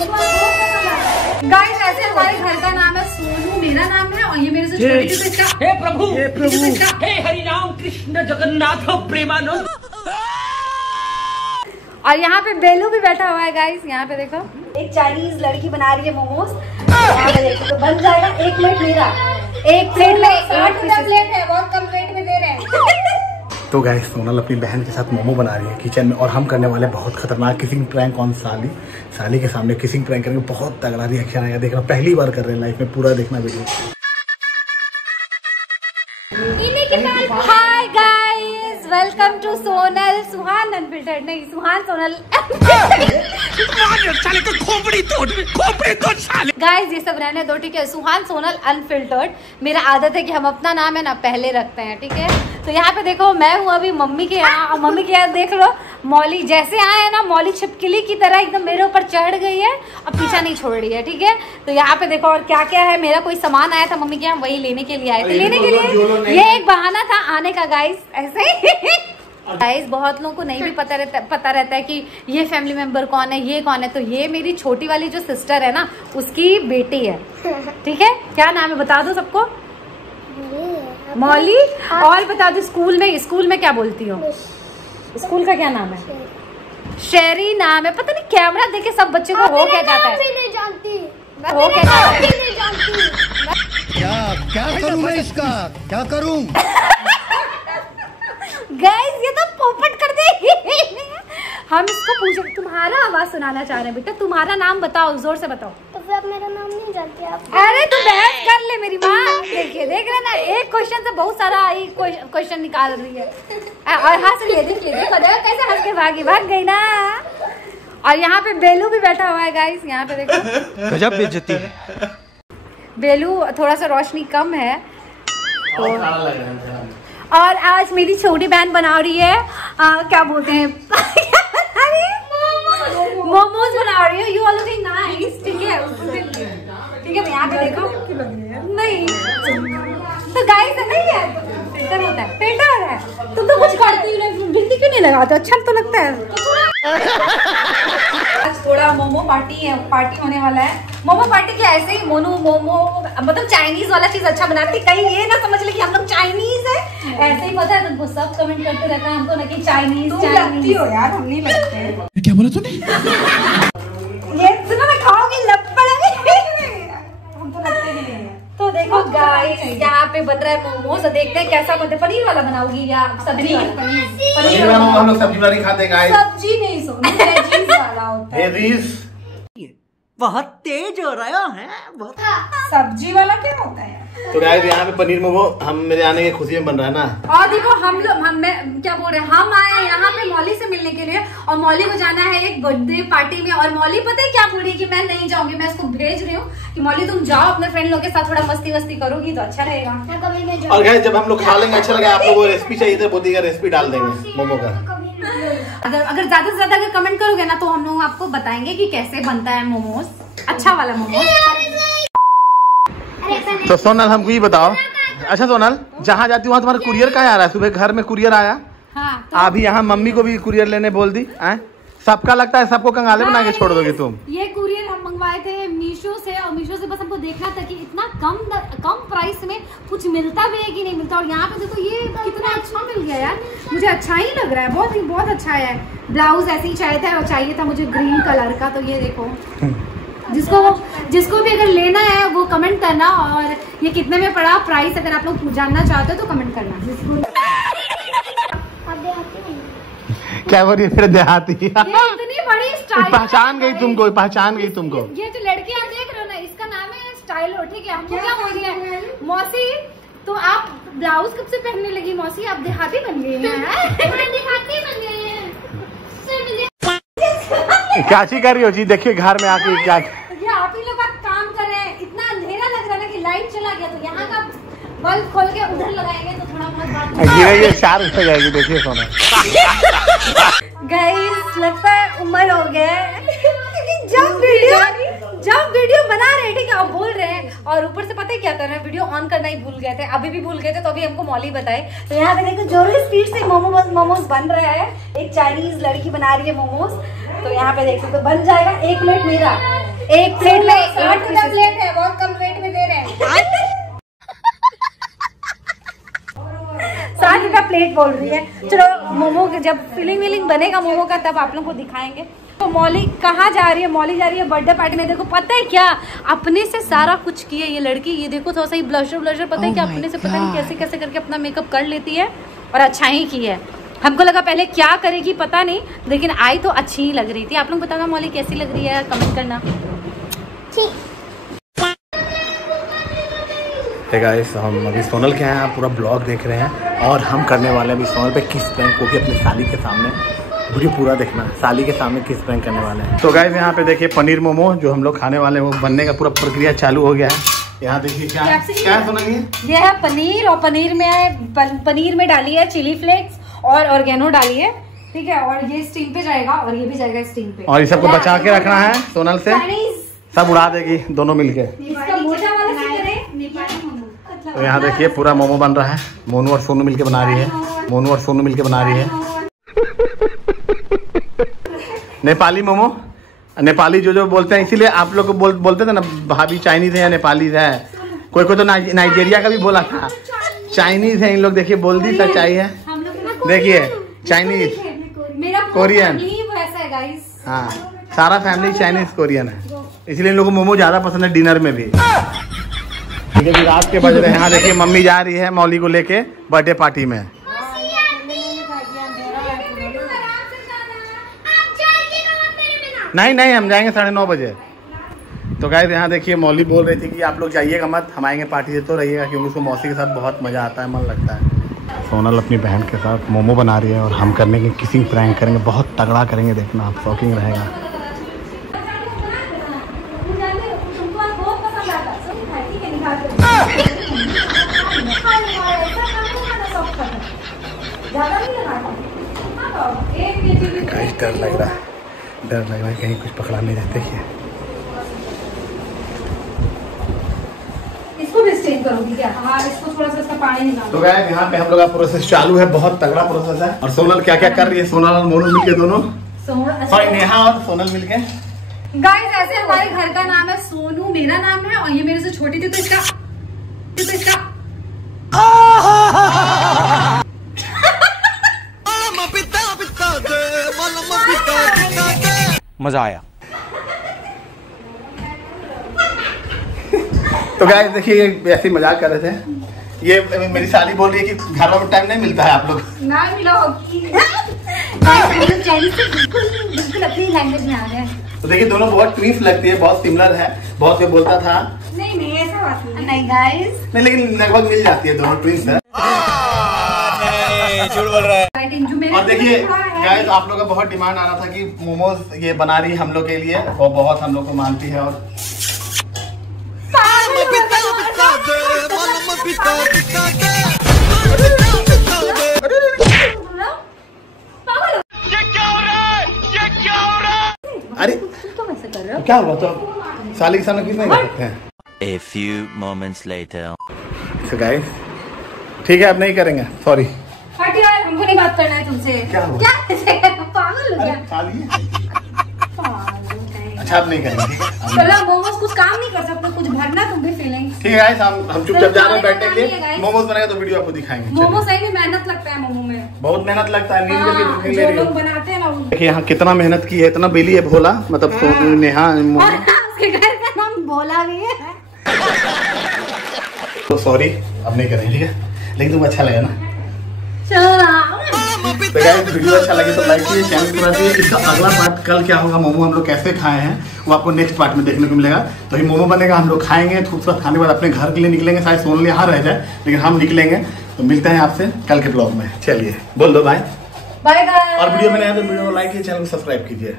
Guys ऐसे हमारे घर का नाम है सोनू, मेरा नाम है और ये मेरे से छोटी सिस्टर। हे प्रभु हे हरि राम कृष्ण जगन्नाथ प्रेमानंद। और यहाँ पे बेलू भी बैठा हुआ है गाइस, यहाँ पे देखो एक चाइनीज लड़की बना रही है मोमोज। तो बन जाएगा 1 प्लेट मेरा, 1 प्लेट में 8 प्लेट है, बहुत कम रेट में दे रहे हैं। तो गाइस सोनल अपनी बहन के साथ मोमो बना रही है किचन में और हम करने वाले बहुत खतरनाक किसिंग प्रैंक ऑन साली के सामने किसिंग प्रैंक करेंगे। बहुत तगड़ा रिएक्शन आएगा, देखना पहली बार कर रहे हैं लाइफ में, पूरा देखना video. Hi guys, welcome to Sonal Suhan unfiltered, नहीं सुहान सोनल। गाइस ये सब रहने दो, ठीक है। सुहान सोनल अनफिल्टर्ड मेरा आदत है कि हम अपना नाम है ना पहले रखते हैं, ठीक है। तो यहाँ पे देखो मैं हूँ अभी मम्मी के यहाँ, मम्मी के यहाँ देख लो मौली जैसे आए है ना, मौली छिपकली की तरह एकदम मेरे ऊपर चढ़ गई है और पीछा नहीं छोड़ रही है, ठीक है। तो यहाँ पे देखो और क्या क्या है, मेरा कोई सामान आया था मम्मी के यहाँ, वही लेने के लिए आए थे। लेने के लिए ये एक बहाना था आने का गाइस, ऐसे ही। गाइस बहुत लोगों को नहीं भी पता रहता है कि ये फैमिली मेंबर कौन है, ये कौन है। तो ये मेरी छोटी वाली जो सिस्टर है ना, उसकी बेटी है, ठीक है। क्या नाम है बता दो सबको? मौली। और बता दो स्कूल में क्या बोलती हो? स्कूल का क्या नाम है? शेरी नाम है। पता नहीं कैमरा देखे सब बच्चे को हो क्या जाता है, नहीं जानती हो क्या जाता है। नहीं जानती क्या करूं मैं इसका, क्या करूं? गाइस ये तो पोपट कर देगी। हम इसको पूछे तुम्हारा आवाज सुनाना चाह रहे हैं बेटा, तुम्हारा नाम बताओ, जोर से बताओ। तो फिर आप मेरा नाम नहीं जानते आप? अरे तू बहस कर ले मेरी माँ, देखिए देख रहे ना, एक क्वेश्चन से बहुत सारा क्वेश्चन निकाल रही है। और हंस लिए देखिए, देखो कैसे हंस के भाग गई ना। और यहाँ पे बेलू भी बैठा हुआ है गाइस, यहाँ पे देखो गजब बेइज्जती है। बेलू थोड़ा सा रोशनी कम है तो। और आज मेरी छोटी बहन बना रही है क्या बोलते हैं मोमोज बना रही है। यू ऑल लुकिंग नाइस, ठीक है ठीक है। यहाँ पे देखो नहीं तो गाइस नहीं है, फिल्टर होता है, फिल्टर है। तुम तो कुछ करती नहीं, बिंदी क्यों नहीं लगाते? अच्छा तो लगता है। आज थोड़ा मोमो पार्टी होने वाला है। मोमो पार्टी के ऐसे ही मोमो मतलब चाइनीज वाला चीज अच्छा बनाती, कहीं ये ना समझ ले कि हम लोग चाइनीज है। ऐसे ही पता है तुमको, सब कमेंट करते रहता है हमको ना कि चाइनीज लगती हो यार, हम नहीं लगते। क्या बोला तूने? ये सुनो ना, खाओगे लपड़ेंगे, हम तो लगते भी नहीं है। तो देखो गाइस यहाँ पे बन रहा है मोमोज, देखते हैं कैसा बनता है। पनीर वाला बनाओगी या सब्जी वाला? पनीर वाला। हम लोग सब्जी वाला नहीं खाते गाइस, सब्जी नहीं वेजीज वाला होता है। बहुत तेज हो रहा है, बहुत सब्जी वाला क्या होता है? तो गाइस यहाँ पे पनीर मोमो हम मेरे आने की खुशी में बन रहा है ना। और देखो हम लोग क्या बोल रहे हैं, हम आए हैं यहाँ पे मौली से मिलने के लिए और मौली को जाना है एक बर्थडे पार्टी में। और मौली पता है क्या बोल रही है कि मैं नहीं जाऊंगी, मैं इसको भेज रही हूँ कि मौली तुम जाओ अपने फ्रेंड लोग के साथ, थोड़ा मस्ती वस्ती करोगी तो अच्छा रहेगा। और गाइस जब हम लोग खा लेंगे अच्छा लगेगा, आप लोगों को रेसिपी चाहिए तो बोती का रेसिपी डाल देंगे मोमो का। अगर ज्यादा से ज्यादा अगर कमेंट करोगे ना तो हम लोग आपको बताएंगे कि कैसे बनता है मोमोज, अच्छा वाला मोमोज। तो सोनल हमको ये बताओ, अच्छा सोनल जहाँ जाती वहाँ तुम्हारा कुरियर का आ रहा है? सुबह घर में कुरियर आया, हाँ, तो अभी यहाँ मम्मी को भी कुरियर लेने बोल दी। सबका लगता है सबको कंगाले बना के छोड़ दोगे तुम। ये कुरियर हम मंगवाए थे मीशो से, और मीशो से बस हमको देखना था कि इतना कम प्राइस में कुछ मिलता भी है कि नहीं मिलता। और यहाँ पे देखो ये कितना अच्छा मिल गया यार, मुझे अच्छा ही लग रहा है, बहुत अच्छा है। ब्लाउज ऐसे ही चाहिए था मुझे ग्रीन कलर का। तो ये देखो, जिसको भी अगर लेना है वो कमेंट करना, और ये कितने में पड़ा प्राइस अगर आप लोग जानना चाहते हो तो कमेंट करना। क्या बोल रही है फिर देहाती? इतनी बड़ी स्टाइल पहचान गई तुमको। ये जो लड़की आप देख रहे हो ना, इसका नाम है स्टाइलो, ठीक है। हमको क्या बोल रही है मौसी, तो आप ब्लाउज कब से पहनने लगी मौसी? आप देहाती बन गई हैं? देहाती बन गई हैं। क्या चीज कर रही हो जी? देखिए घर में आके क्या ये आप ही लोग काम कर रहे हैं। इतना अंधेरा लग रहा है ना कि लाइट चला गया, तो यहाँ का बल्ब खोल के उधर लगाएंगे तो थोड़ा बहुत बात चार हो जाएगी। देखिए सोना गाइस लगता है उम्र हो गया है। जब वीडियो बना रहे हैं, ठीक है, अब बोल रहे हैं और ऊपर से पता है क्या कर रहे हैं, वीडियो ऑन करना ही भूल गए थे। अभी भी भूल गए थे तो अभी हमको मौली बताए। तो यहाँ पे देखो जोरों स्पीड से मोमोज बन रहा है। एक चाइनीज लड़की बना रही है मोमोज। तो यहाँ पे देख सकते हो बन जाएगा 1 प्लेट मेरा, एक प्लेट में 60 रुपया प्लेट है, बहुत कम रेट में दे रहे हैं। 60 रुपया प्लेट बोल रही है। चलो मोमो के जब फिलिंग बनेगा मोमो का तब आप लोगों को दिखाएंगे। तो मौली कहाँ जा रही है? मौली जा रही है बर्थडे पार्टी में। देखो पता है क्या, अपने से सारा कुछ किया ये लड़की। ये देखो थोड़ा सा ही ब्लशर पता है क्या, अपने से पता नहीं कैसे कैसे करके अपना मेकअप कर लेती है और अच्छा ही की है। हमको लगा पहले क्या करेगी पता नहीं, लेकिन आई तो अच्छी ही लग रही थी। आप लोग बताना मौली कैसी लग रही है, कमेंट करना। हे गाइस, हम अभी सोनल के यहाँ पूरा ब्लॉग देख रहे हैं और हम करने वाले हैं अभी सोनल पे किस प्रैंक को भी अपनी साली के सामने। वीडियो पूरा देखना, साली के सामने किस प्रैंक करने वाले हैं। तो गाइस यहाँ पे देखिए पनीर मोमो जो हम लोग खाने वाले हैं वो बनने का पूरा प्रक्रिया चालू हो गया है। यहाँ देखिए क्या है सोनल, ये है पनीर और पनीर में डाली है चिली फ्लेक्स और ऑर्गेनो डाली है, ठीक है। और ये स्टीम पे जाएगा और ये भी जाएगा स्टीम पे। और ये सबको बचा के रखना है सोनल से, सब उड़ा देगी दोनों मिलके। तो यहाँ देखिए पूरा मोमो बन रहा है। मोनू और सोनू मिलके बना रही है। नेपाली मोमो, नेपाली जो बोलते हैं, इसीलिए आप लोग बोलते थे ना भाभी चाइनीज है या नेपालीज है। कोई तो नाइजीरिया का भी बोला था, चाइनीज है इन लोग। देखिए बोल दी सच्चाई है, देखिए चाइनीज कोरियन, हाँ सारा फैमिली चाइनीज कोरियन है, इसलिए इन लोगों को मोमो ज्यादा पसंद है डिनर में भी। ठीक है, रात के बज रहे हैं। यहाँ देखिए मम्मी जा रही है मौली को लेके बर्थडे पार्टी में। नहीं हम जाएंगे 9:30 बजे। तो गाइस यहाँ देखिए मौली बोल रही थी कि आप लोग जाइएगा मत, हम आएंगे पार्टी से तो रहिएगा, क्योंकि उसको मौसी के साथ बहुत मज़ा आता है, मन लगता है। सोनल अपनी बहन के साथ मोमो बना रही है और हम करने की किसिंग प्रैंक करेंगे, बहुत तगड़ा करेंगे, देखना आप, शॉकिंग रहेगा। डर लग रहा है कहीं कुछ पकड़ा नहीं देते। इसको भी स्टीम करोगी क्या? हाँ, इसको थोड़ा सा इसका पानी निकालो। तो गाइस यहाँ पे हम लोग का प्रोसेस चालू है, बहुत तगड़ा प्रोसेस है। और सोनल क्या क्या कर रही है, सोनल और मोनू मिलके दोनों, सॉरी नेहा और सोनल मिलके। गाइस ऐसे हमारे घर का नाम है सोनू, मेरा नाम है, और ये मेरे से छोटी थी तो इसका मजा आया। तो गाइस देखिए ऐसे ही मजाक कर रहे थे। ये मेरी साली बोल रही है कि घर में टाइम नहीं मिलता है आप लोग ना मिलो बिल्कुल अपनी लैंग्वेज में आ गए। तो देखिए दोनों बहुत ट्विंस लगती है, बहुत सिमिलर है। बहुत कोई बोलता था नहीं ऐसा बात नहीं गाइस, नहीं, लेकिन लगभग मिल जाती है, दोनों ट्विंस है। झूठ बोल रहा है। और देखिए गाइस आप लोग का बहुत डिमांड आ रहा था कि मोमोज ये बना रही है हम लोग के लिए, वो बहुत हम लोग को मानती है। और अरे तो क्या हुआ, तो साली के सामने किसने कर सकते हैं। A few moments later. So guys, ठीक है अब नहीं करेंगे, सॉरी। हट यार, हमको नहीं बात करना है तुमसे। क्या हुआ? क्या पागल हो गया? अच्छा अब नहीं करेंगे। चलो मोमोज कुछ काम नहीं कर सकते, कुछ भरना तुम भी फीलिंग्स। ठीक है गाइस, हम चुपचाप जा रहे हैं बैठने के लिए। मोमोज बनेगा तो वीडियो आपको दिखाएंगे। मोमो सही में मेहनत लगता है, मोमो में बहुत मेहनत लगता है। नींद जो लोग बनाते हैं ना, देखिए यहाँ कितना मेहनत की है, इतना बेली है भोला, मतलब सोनू नेहा उसके घर का नाम भोला भी है। तो सॉरी अब नहीं करेंगे, ठीक है, लेकिन तुम अच्छा लगा ना। तो गाइस वीडियो अच्छा लगे तो लाइक कीजिए, चैनल को रखिए। इसका अगला पार्ट कल क्या होगा, मोमो हम लोग कैसे खाए हैं वो आपको नेक्स्ट पार्ट में देखने को मिलेगा। तो ये मोमो बनेगा, हम लोग खाएंगे, खूबसूरत खाने के बाद अपने घर के लिए निकलेंगे। शायद सोनल यहाँ रह जाए लेकिन हम निकलेंगे। तो मिलते हैं आपसे कल के ब्लॉग में। चलिए बोल दो बाय बाय। और वीडियो में नया तो वीडियो को लाइक कीजिए, चैनल को सब्सक्राइब कीजिए।